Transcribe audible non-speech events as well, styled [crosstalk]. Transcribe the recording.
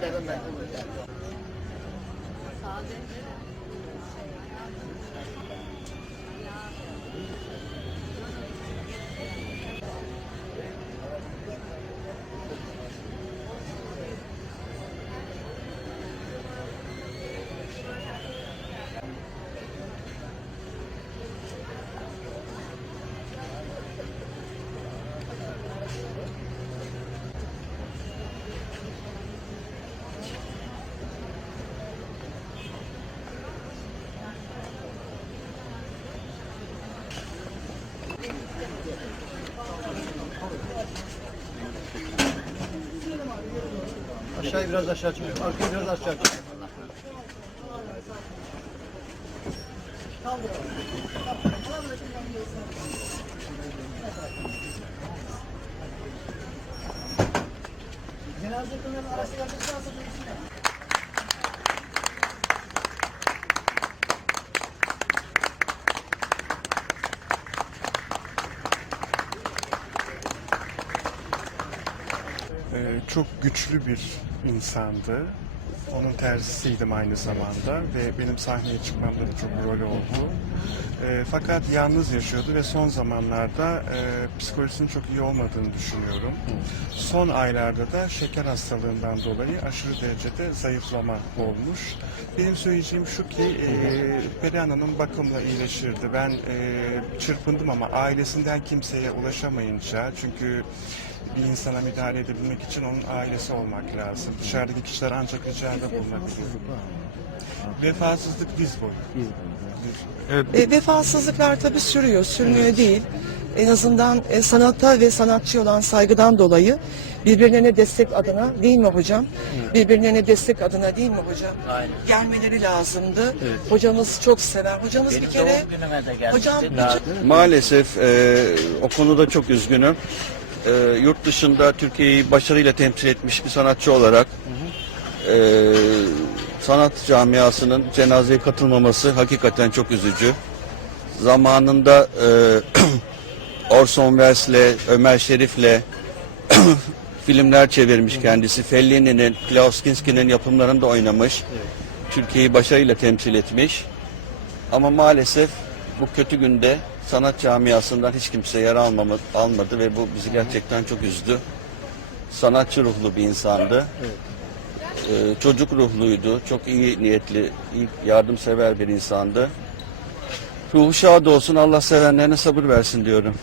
Sağ olun. Aşağı biraz aşağı çek. Arkaya biraz aşağı çek. Cenaze çok güçlü bir insandı. Onun terzisiydim aynı zamanda ve benim sahneye çıkmamda da çok rol oldu. Ee, fakat yalnız yaşıyordu ve son zamanlarda e, psikolojisinin çok iyi olmadığını düşünüyorum. Son aylarda da şeker hastalığından dolayı aşırı derecede zayıflama olmuş. Benim söyleyeceğim şu ki e, Perihan Hanım bakımla iyileşirdi. Ben e, çırpındım ama ailesinden kimseye ulaşamayınca çünkü bir insana müdahale edebilmek için onun ailesi olmak lazım. Dışarıdaki kişiler ancak ricada bulunabilir. Vefasızlık diz boyu. E, vefasızlıklar tabii sürüyor, sürmüyor değil. En azından e, sanata ve sanatçı olan saygıdan dolayı birbirlerine destek adına değil mi hocam? Birbirlerine destek adına değil mi hocam? Aynen. Gelmeleri lazımdı. Hocamız çok sever. Hocamız Benim bir kere hocam Maalesef e, o konuda çok üzgünüm. E, yurt dışında Türkiye'yi başarıyla temsil etmiş bir sanatçı olarak e, sanat camiasının cenazeye katılmaması hakikaten çok üzücü. Zamanında e, [clears throat] Orson Welles'le, Ömer Şerif'le [clears throat] filmler çevirmiş kendisi. Fellini'nin, Klaus Kinski'nin yapımlarında oynamış. Türkiye'yi başarıyla temsil etmiş. Ama maalesef bu kötü günde sanat camiasından hiç kimse yer almama, almadı ve bu bizi gerçekten çok üzdü. Sanatçı ruhlu bir insandı. Ee, çocuk ruhluydu. Çok iyi niyetli, iyi, yardımsever bir insandı. Ruhu şad olsun. Allah sevenlerine sabır versin diyorum.